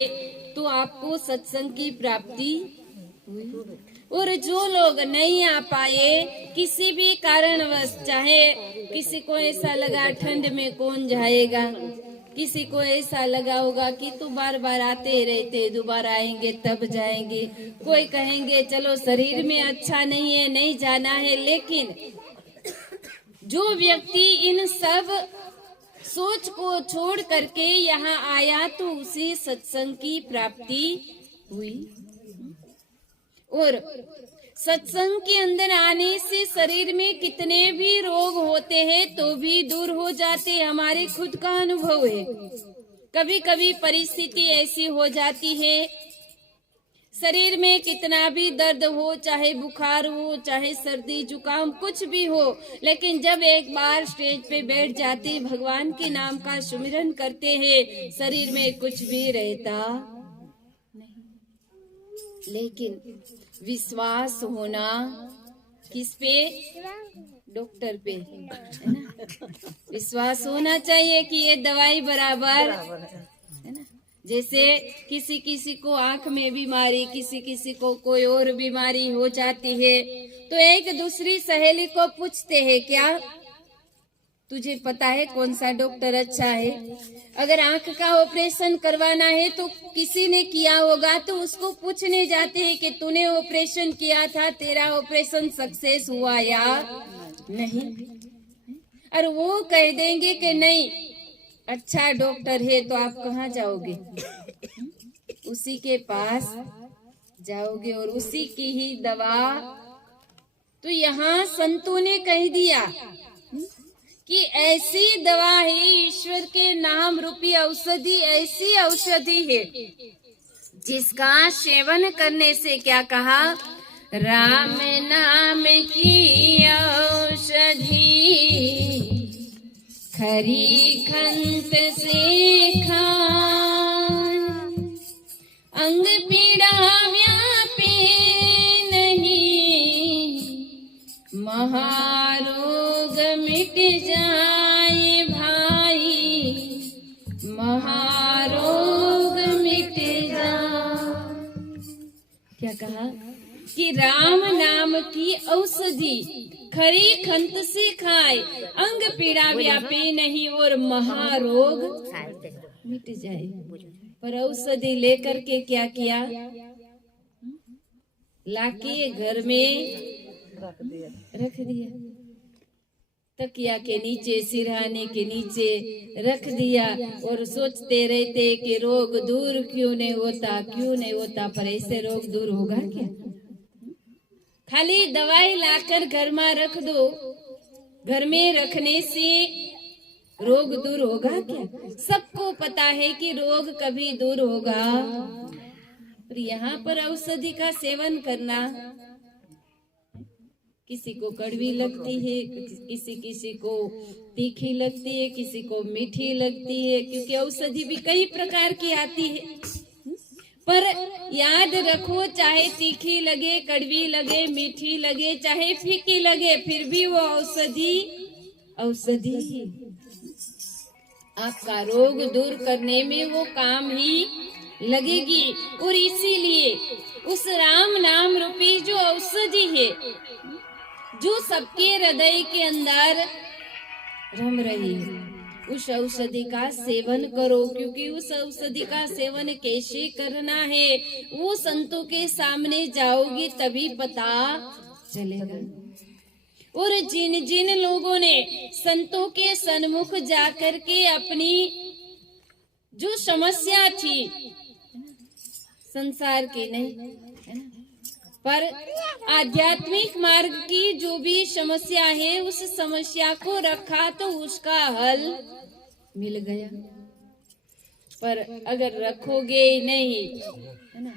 तो आपको सत्संग की प्राप्ति हुई। और जो लोग नहीं आ पाए किसी भी कारणवश, चाहे किसी को ऐसा लगा ठंड में कौन जाएगा, किसी को ऐसा लगा होगा कि तो बार बार आते रहते, दोबारा आएंगे तब जाएंगे, कोई कहेंगे चलो शरीर में अच्छा नहीं है नहीं जाना है। लेकिन जो व्यक्ति इन सब सोच को छोड़ करके यहाँ आया तो उसे सत्संग की प्राप्ति हुई। और सत्संग के अंदर आने से शरीर में कितने भी रोग होते हैं तो भी दूर हो जाते, हमारे खुद का अनुभव है। कभी कभी परिस्थिति ऐसी हो जाती है, शरीर में कितना भी दर्द हो, चाहे बुखार हो, चाहे सर्दी जुकाम कुछ भी हो, लेकिन जब एक बार स्टेज पे बैठ जाते, भगवान के नाम का सुमिरन करते हैं, शरीर में कुछ भी रहता नहीं। लेकिन विश्वास होना किस पे? डॉक्टर पे, है ना। विश्वास होना चाहिए कि ये दवाई बराबर है ना। जैसे किसी किसी को आंख में बीमारी, किसी किसी को कोई और बीमारी हो जाती है तो एक दूसरी सहेली को पूछते हैं, क्या तुझे पता है कौन सा डॉक्टर अच्छा है? अगर आंख का ऑपरेशन करवाना है तो किसी ने किया होगा तो उसको पूछने जाते हैं कि तूने ऑपरेशन किया था, तेरा ऑपरेशन सक्सेस हुआ या नहीं। और वो कह देंगे कि नहीं अच्छा डॉक्टर है, तो आप कहाँ जाओगे? उसी के पास जाओगे और उसी की ही दवा। तो यहाँ संतों ने कह दिया कि ऐसी दवा है, ईश्वर के नाम रूपी औषधि, ऐसी औषधि है जिसका सेवन करने से, क्या कहा, राम नाम की औषधि खरी खंत से खाए, अंग पीड़ा व्यापे नहीं, महारोग मिट जाए भाई, महारोग मिट जाए। क्या कहा कि राम नाम की औषधि खरी खंत से खाए, अंग पीड़ा व्यापे नहीं और महारोग मिट जाए। पर औषधि लेकर के क्या किया? लाके घर में रख दिया, तकिया के नीचे, सिरहाने के नीचे रख दिया और सोचते रहते कि रोग दूर क्यों नहीं होता, क्यों नहीं होता। पर ऐसे रोग दूर होगा क्या? खाली दवाई लाकर घर में रख दो, घर में रखने से रोग दूर होगा क्या? सबको पता है कि रोग कभी दूर होगा। पर यहाँ पर औषधि का सेवन करना, किसी को कड़वी लगती है, किसी किसी को तीखी लगती है, किसी को मीठी लगती है, क्योंकि औषधि भी कई प्रकार की आती है। पर याद रखो, चाहे तीखी लगे, कड़वी लगे, मीठी लगे, चाहे फीकी लगे, फिर भी वो औषधि औषधि आपका रोग दूर करने में वो काम ही लगेगी। और इसीलिए उस राम नाम रूपी जो औषधि है, जो सबके हृदय के अंदर रम रही है, उस औषधि का सेवन करो। क्योंकि उस औषधि का सेवन कैसे करना है वो संतों के सामने जाओगी तभी पता चलेगा। और जिन जिन लोगों ने संतों के सन्मुख जाकर के अपनी जो समस्या थी, संसार की नहीं है ना, पर आध्यात्मिक मार्ग की जो भी समस्या है, उस समस्या को रखा तो उसका हल मिल गया। पर अगर रखोगे ही नहीं, है ना,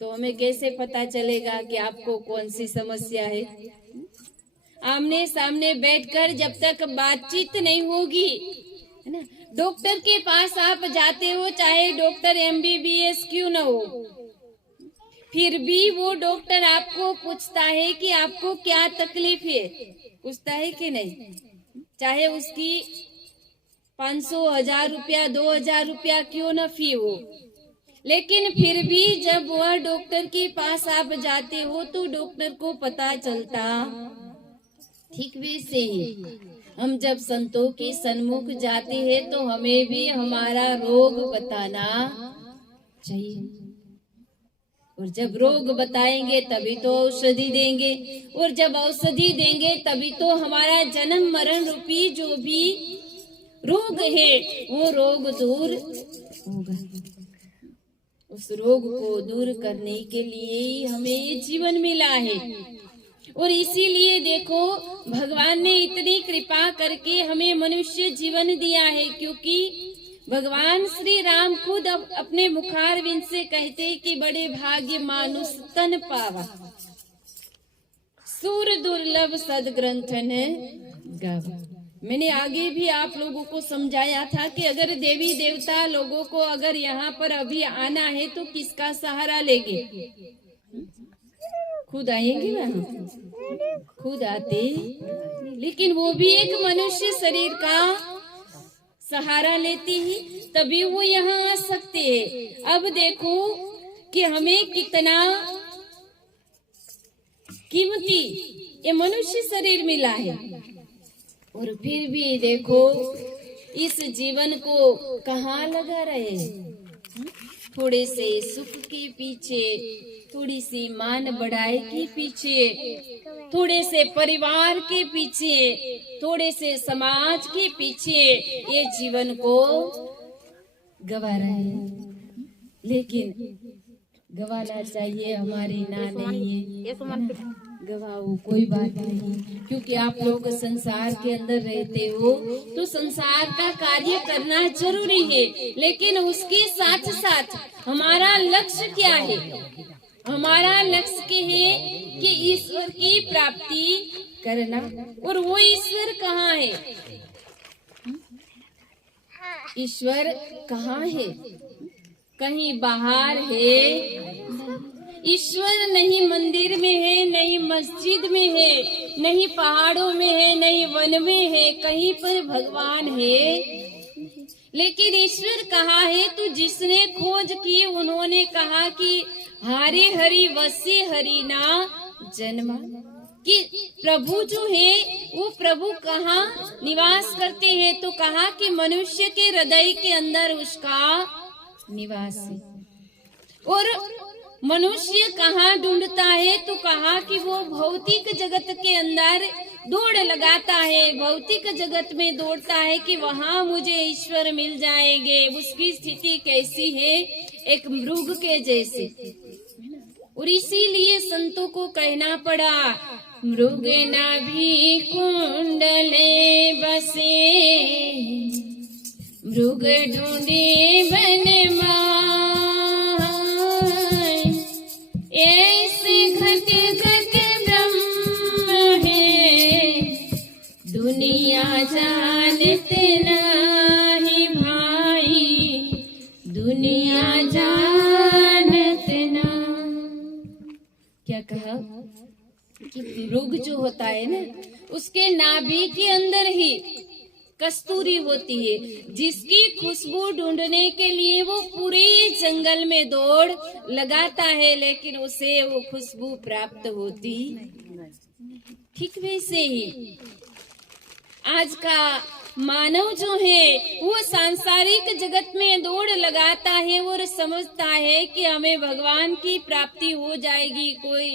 तो हमें कैसे पता चलेगा कि आपको कौन सी समस्या है? आमने सामने बैठकर जब तक बातचीत नहीं होगी, है ना, डॉक्टर के पास आप जाते हो, चाहे डॉक्टर MBBS क्यों ना हो, फिर भी वो डॉक्टर आपको पूछता है कि आपको क्या तकलीफ है, पूछता है कि नहीं? चाहे उसकी 500, 1000 रुपया, 2000 रुपया क्यों न फी हो, लेकिन फिर भी जब वह डॉक्टर के पास आप जाते हो तो डॉक्टर को पता चलता। ठीक वैसे ही हम जब संतों के सन्मुख जाते हैं तो हमें भी हमारा रोग बताना चाहिए, और जब रोग बताएंगे तभी तो औषधि देंगे, और जब औषधि देंगे तभी तो हमारा जन्म मरण रूपी जो भी रोग है वो रोग दूर होगा। उस रोग को दूर करने के लिए ही हमें ये जीवन मिला है, और इसीलिए देखो भगवान ने इतनी कृपा करके हमें मनुष्य जीवन दिया है, क्योंकि भगवान श्री राम खुद अपने मुखारविंद से कहते कि बड़े भाग्य मानुष तन पावा, सूर दुर्लभ सदग्रंथन गावा। मैंने आगे भी आप लोगों को समझाया था कि अगर देवी देवता लोगों को अगर यहाँ पर अभी आना है तो किसका सहारा लेंगे? खुद आएंगे वहाँ, खुद आते, लेकिन वो भी एक मनुष्य शरीर का सहारा लेते ही तभी वो यहाँ आ सकते हैं। अब देखो कि हमें कितना कीमती ये मनुष्य शरीर मिला है, और फिर भी देखो इस जीवन को कहाँ लगा रहे हैं? थोड़े से सुख के पीछे, थोड़ी सी मान बढ़ाई के पीछे, थोड़े से परिवार के पीछे, थोड़े से समाज के पीछे ये जीवन को गवा रहे हैं। लेकिन गवाना चाहिए, हमारी ना नहीं है, गवाओ कोई बात नहीं, क्योंकि आप लोग संसार के अंदर रहते हो तो संसार का कार्य करना जरूरी है, लेकिन उसके साथ साथ हमारा लक्ष्य क्या है? हमारा लक्ष्य है कि ईश्वर की प्राप्ति करना, और वो ईश्वर कहाँ है? ईश्वर कहाँ है? कहीं बाहर है? ईश्वर नहीं मंदिर में है, नहीं मस्जिद में है, नहीं पहाड़ों में है, नहीं वन में है, कहीं पर भगवान है। लेकिन ईश्वर कहाँ है? तो जिसने खोज की उन्होंने कहा कि हारे हरि वसी हरि ना जन्मा, कि प्रभु जो है वो प्रभु कहाँ निवास करते हैं? तो कहा कि मनुष्य के हृदय के अंदर उसका निवास है। और मनुष्य कहाँ ढूंढता है? तो कहा कि वो भौतिक जगत के अंदर दौड़ लगाता है, भौतिक जगत में दौड़ता है कि वहाँ मुझे ईश्वर मिल जाएंगे। उसकी स्थिति कैसी है? एक मृग के जैसे। और इसीलिए संतों को कहना पड़ा, मृग नाभि कुंडले बसे, मृग ढूंढे बन माय, ऐसे घट घट ब्रह्म है, दुनिया जानते नाही भाई, दुनिया जानते ना। क्या कहा कि मृग जो होता है ना, उसके नाभि के अंदर ही कस्तूरी होती है, जिसकी खुशबू ढूंढने के लिए वो पूरे जंगल में दौड़ लगाता है, लेकिन उसे वो खुशबू प्राप्त होती। ठीक वैसे ही आज का मानव जो है वो सांसारिक जगत में दौड़ लगाता है और समझता है कि हमें भगवान की प्राप्ति हो जाएगी। कोई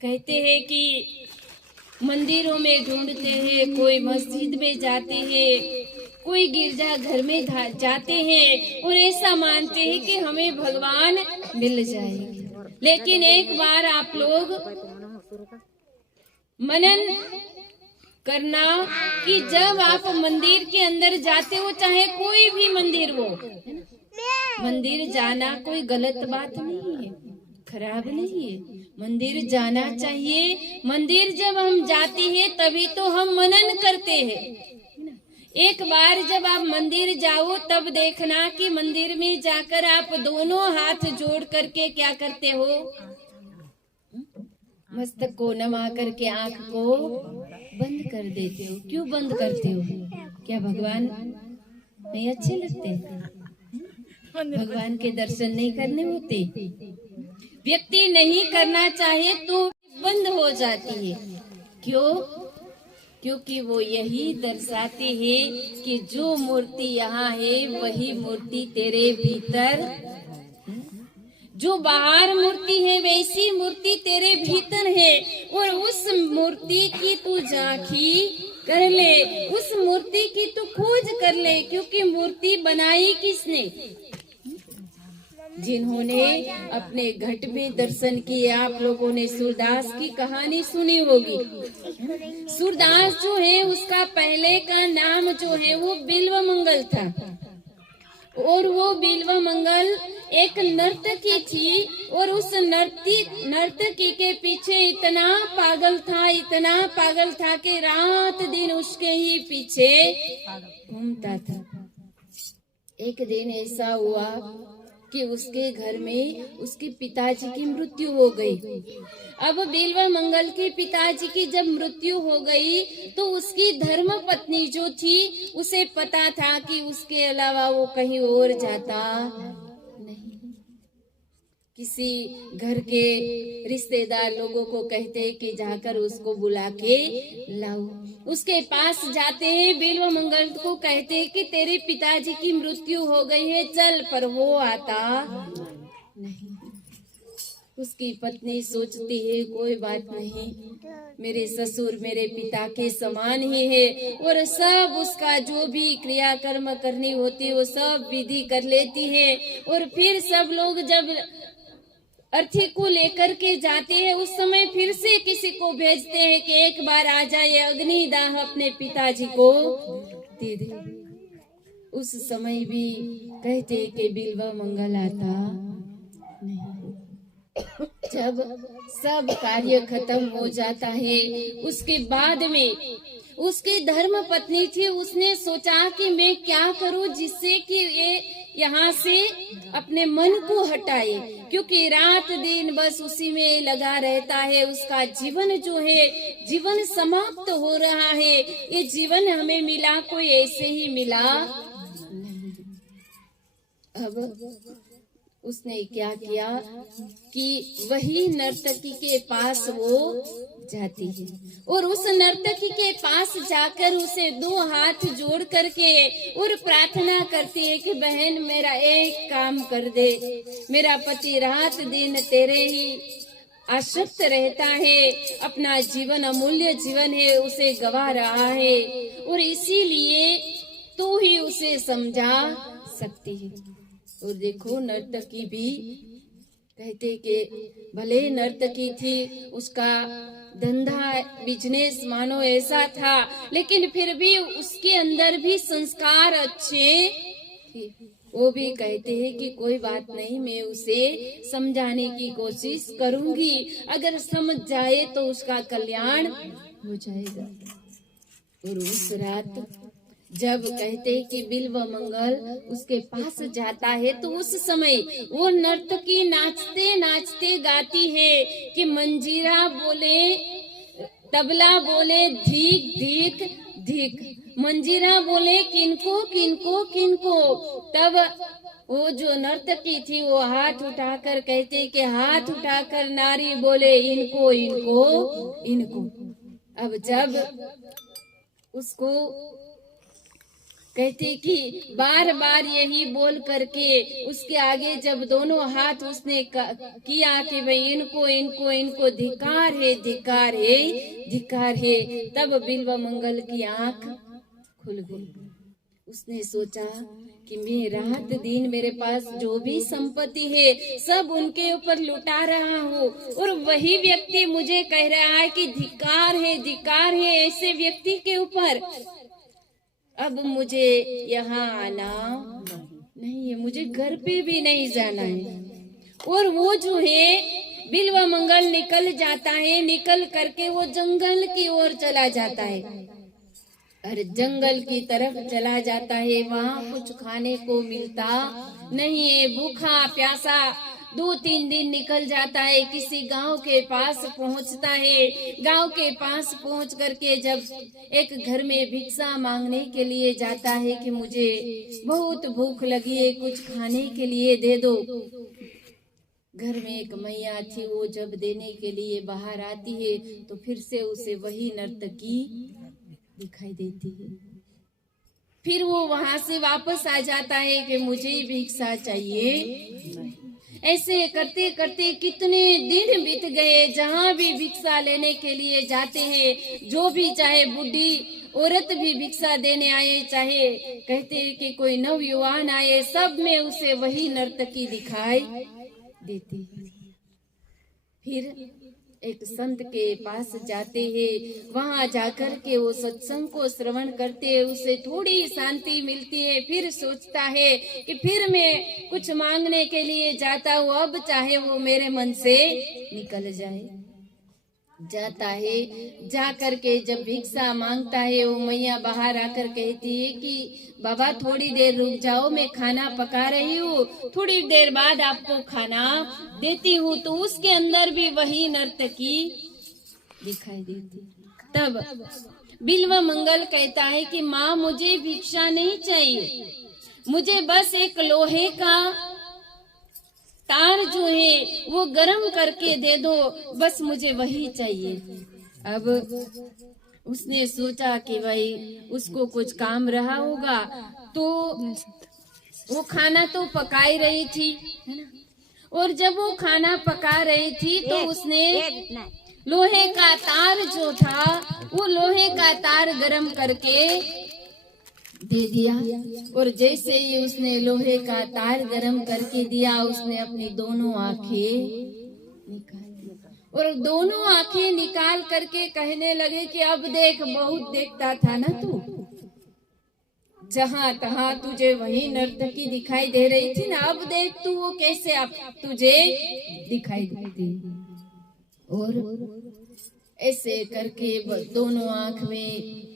कहते हैं कि मंदिरों में ढूंढते हैं, कोई मस्जिद में जाते हैं, कोई गिरजा घर में जाते हैं और ऐसा मानते हैं कि हमें भगवान मिल जाएंगे। लेकिन एक बार आप लोग मनन करना कि जब आप मंदिर के अंदर जाते हो, चाहे कोई भी मंदिर हो, मंदिर जाना कोई गलत बात नहीं है, खराब नहीं है, मंदिर जाना चाहिए। मंदिर जब हम जाते हैं तभी तो हम मनन करते हैं। एक बार जब आप मंदिर जाओ तब देखना कि मंदिर में जाकर आप दोनों हाथ जोड़ करके क्या करते हो? मस्तक को नमा करके आंख को बंद कर देते हो। क्यों बंद करते हो? क्या भगवान नहीं अच्छे लगते? भगवान के दर्शन नहीं करने होते। व्यक्ति नहीं करना चाहे तो बंद हो जाती है। क्यों? क्योंकि वो यही दर्शाते हैं कि जो मूर्ति यहाँ है वही मूर्ति तेरे भीतर, जो बाहर मूर्ति है वैसी मूर्ति तेरे भीतर है। और उस मूर्ति की तू झांकी कर ले, उस मूर्ति की तू खोज कर ले, क्योंकि मूर्ति बनाई किसने? जिन्होंने अपने घट में दर्शन किए। आप लोगों ने सूरदास की कहानी सुनी होगी। सूरदास जो है उसका पहले का नाम जो है वो बिल्व मंगल था, और वो बिल्व मंगल एक नर्तकी थी, और उस नर्तकी के पीछे इतना पागल था कि रात दिन उसके ही पीछे घूमता था। एक दिन ऐसा हुआ कि उसके घर में उसके पिताजी की मृत्यु हो गई। अब बिल्व मंगल के पिताजी की जब मृत्यु हो गई तो उसकी धर्म पत्नी जो थी उसे पता था कि उसके अलावा वो कहीं और जाता नहीं। किसी घर के रिश्तेदार लोगों को कहते हैं कि जाकर उसको बुला के लाओ। उसके पास जाते हैं, बिल्व मंगल को कहते हैं कि तेरे पिताजी की मृत्यु हो गई है, चल, पर वो आता नहीं। उसकी पत्नी सोचती है कोई बात नहीं, मेरे ससुर मेरे पिता के समान ही है, और सब उसका जो भी क्रियाकर्म करनी होती है वो सब विधि कर लेती है। और फिर सब लोग जब अर्थी को लेकर के जाते हैं उस समय फिर से किसी को भेजते हैं कि एक बार आ जाए, अग्निदाह अपने पिताजी को दे दे। उस समय भी कहते कि बिल्व मंगल आता नहीं। जब सब कार्य खत्म हो जाता है उसके बाद में उसकी धर्म पत्नी थी, उसने सोचा कि मैं क्या करूं जिससे कि ये यहाँ से अपने मन को हटाए, क्योंकि रात दिन बस उसी में लगा रहता है। उसका जीवन जो है जीवन समाप्त हो रहा है। ये जीवन हमें मिला कोई ऐसे ही मिला नहीं। अब उसने क्या किया कि वही नर्तकी के पास वो जाती है, और उस नर्तकी के पास जाकर उसे दो हाथ जोड़ करके और प्रार्थना करती है कि बहन मेरा एक काम कर दे, मेरा पति रात दिन तेरे ही आसक्त रहता है, अपना जीवन अमूल्य जीवन है उसे गवा रहा है, और इसीलिए तू ही उसे समझा सकती है। और देखो नर्तकी भी कहते कि भले नर्तकी थी, उसका धंधा बिजनेस मानो ऐसा था, लेकिन फिर भी उसके अंदर भी संस्कार अच्छे थे। वो भी कहते हैं कि कोई बात नहीं, मैं उसे समझाने की कोशिश करूंगी, अगर समझ जाए तो उसका कल्याण हो जाएगा। और उस रात जब कहते कि बिल्व मंगल उसके पास जाता है तो उस समय वो नर्तकी नाचते नाचते गाती है कि मंजीरा बोले, तबला बोले धीक धीक धीक, मंजीरा बोले किनको किनको किनको। तब वो जो नर्तकी थी वो हाथ उठाकर कहते कि हाथ उठाकर नारी बोले इनको इनको इनको। अब जब उसको कहते कि बार बार यही बोल करके उसके आगे जब दोनों हाथ उसने किया कि भाई इनको इनको इनको धिकार है धिकार है धिकार है, तब बिल्व मंगल की आंख खुल गई। उसने सोचा कि मैं रात दिन मेरे पास जो भी संपत्ति है सब उनके ऊपर लुटा रहा हूँ, और वही व्यक्ति मुझे कह रहा है कि धिकार है ऐसे व्यक्ति के ऊपर। अब मुझे यहाँ आना नहीं है, मुझे घर पे भी नहीं जाना है। और वो जो है बिल्व मंगल निकल जाता है, निकल करके वो जंगल की ओर चला जाता है। और जंगल की तरफ चला जाता है। वहाँ कुछ खाने को मिलता नहीं है। भूखा प्यासा 2-3 दिन निकल जाता है। किसी गांव के पास पहुंचता है। गांव के पास पहुंच करके जब एक घर में भिक्षा मांगने के लिए जाता है कि मुझे बहुत भूख लगी है, कुछ खाने के लिए दे दो। घर में एक मैया थी, वो जब देने के लिए बाहर आती है तो फिर से उसे वही नर्तकी दिखाई देती है। फिर वो वहां से वापस आ जाता है कि मुझे भिक्षा चाहिए। ऐसे करते करते कितने दिन बीत गए। जहाँ भी भिक्षा लेने के लिए जाते हैं, जो भी चाहे बुढ़ी औरत भी भिक्षा देने आए, चाहे कहते हैं कि कोई नवयुवान आए, सब में उसे वही नर्तकी दिखाई देती है। फिर एक संत के पास जाते हैं। वहां जाकर के वो सत्संग को श्रवण करते हैं, उसे थोड़ी शांति मिलती है। फिर सोचता है कि फिर मैं कुछ मांगने के लिए जाता हूँ, अब चाहे वो मेरे मन से निकल जाए। जाता है, जा करके जब भिक्षा मांगता है, वो मैया बाहर आकर कहती है कि बाबा थोड़ी देर रुक जाओ, मैं खाना पका रही हूँ, थोड़ी देर बाद आपको खाना देती हूँ। तो उसके अंदर भी वही नर्तकी दिखाई देती। तब बिल्व मंगल कहता है कि माँ मुझे भिक्षा नहीं चाहिए, मुझे बस एक लोहे का तार जो है वो गरम करके दे दो, बस मुझे वही चाहिए। अब उसने सोचा कि भाई उसको कुछ काम रहा होगा, तो वो खाना तो पका ही रही थी, है ना। और जब वो खाना पका रही थी तो उसने लोहे का तार जो था, वो लोहे का तार गरम करके दे दिया। और जैसे ही उसने लोहे का तार गरम करके दिया, उसने अपनी दोनों आंखें निकाल दी। और दोनों आंखें निकाल करके कहने लगे कि अब देख, बहुत देखता था ना तू, जहाँ तहाँ तुझे वही नर्तकी दिखाई दे रही थी ना, अब देख तू वो कैसे अब तुझे दिखाई देती। और ऐसे करके दोनों आंख में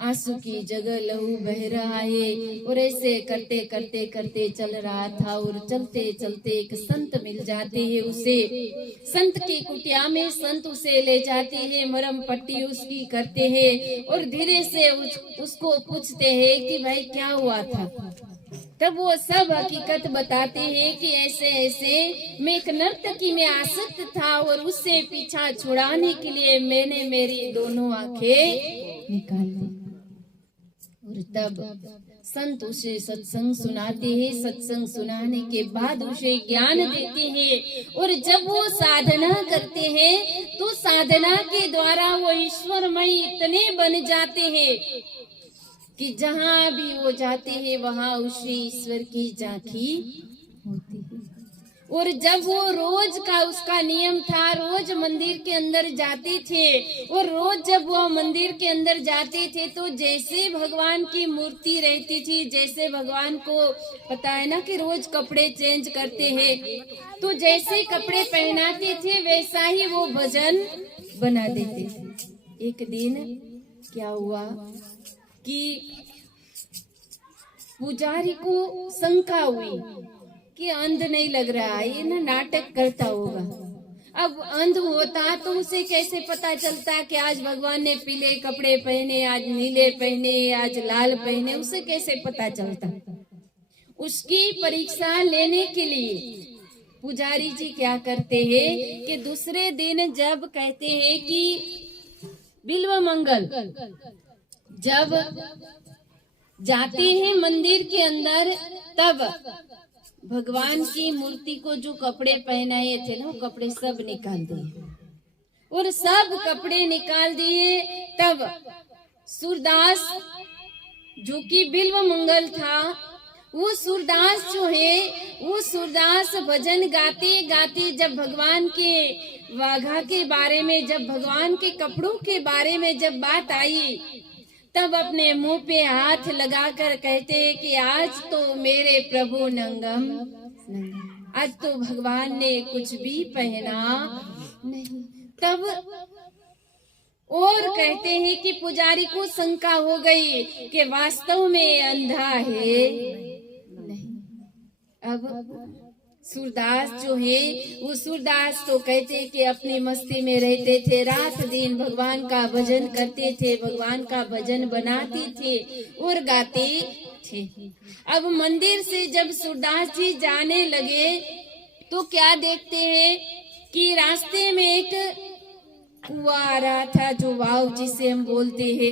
आंसू की जगह लहू बह रहा है। और ऐसे करते करते करते चल रहा था। और चलते चलते एक संत मिल जाते हैं उसे। संत की कुटिया में संत उसे ले जाते हैं, मरम पट्टी उसकी करते हैं और धीरे से उसको पूछते हैं कि भाई क्या हुआ था। तब वो सब हकीकत बताते हैं कि ऐसे ऐसे मैं एक नर्तकी में आसक्त था और उससे पीछा छुड़ाने के लिए मैंने मेरी दोनों आंखें निकाल दी। और तब संत उसे सत्संग सुनाते हैं। सत्संग सुनाने के बाद उसे ज्ञान देते हैं। और जब वो साधना करते हैं तो साधना के द्वारा वो ईश्वरमय इतने बन जाते हैं कि जहाँ भी वो जाते हैं वहाँ उसे ईश्वर की झांकी होती है। और जब वो रोज का उसका नियम था, रोज मंदिर के अंदर जाते थे। और रोज जब वो मंदिर के अंदर जाते थे तो जैसे भगवान की मूर्ति रहती थी, जैसे भगवान को पता है ना कि रोज कपड़े चेंज करते हैं, तो जैसे कपड़े पहनाते थे वैसा ही वो भजन बना देते थे। एक दिन क्या हुआ कि पुजारी को शंका हुई कि अंध नहीं लग रहा है, ये ना नाटक करता होगा। अब अंध होता तो उसे कैसे पता चलता कि आज भगवान ने पीले कपड़े पहने, आज नीले पहने, आज लाल पहने, उसे कैसे पता चलता। उसकी परीक्षा लेने के लिए पुजारी जी क्या करते हैं कि दूसरे दिन जब कहते हैं कि बिल्व मंगल जब जाते हैं मंदिर के अंदर, तब भगवान की मूर्ति को जो कपड़े पहनाए थे ना, वो कपड़े सब निकाल दिए। और सब कपड़े निकाल दिए। तब सूरदास जो कि बिल्व मंगल था, वो सूरदास जो है, वो सूरदास भजन गाते गाते जब भगवान के वाघा के बारे में, जब भगवान के कपड़ों के बारे में जब बात आई, तब अपने मुंह पे हाथ लगाकर कहते कि आज तो मेरे प्रभु नंगम, आज तो भगवान ने कुछ भी पहना नहीं। तब और कहते हैं कि पुजारी को शंका हो गई कि वास्तव में अंधा है नहीं। अब सूरदास जो है वो सूरदास तो कहते हैं कि अपनी मस्ती में रहते थे, रात दिन भगवान का भजन करते थे, भगवान का भजन बनाते थे और गाते थे। अब मंदिर से जब सूरदास जी जाने लगे तो क्या देखते हैं कि रास्ते में एक कुआं आ रहा था, जो वाव जिसे हम बोलते हैं।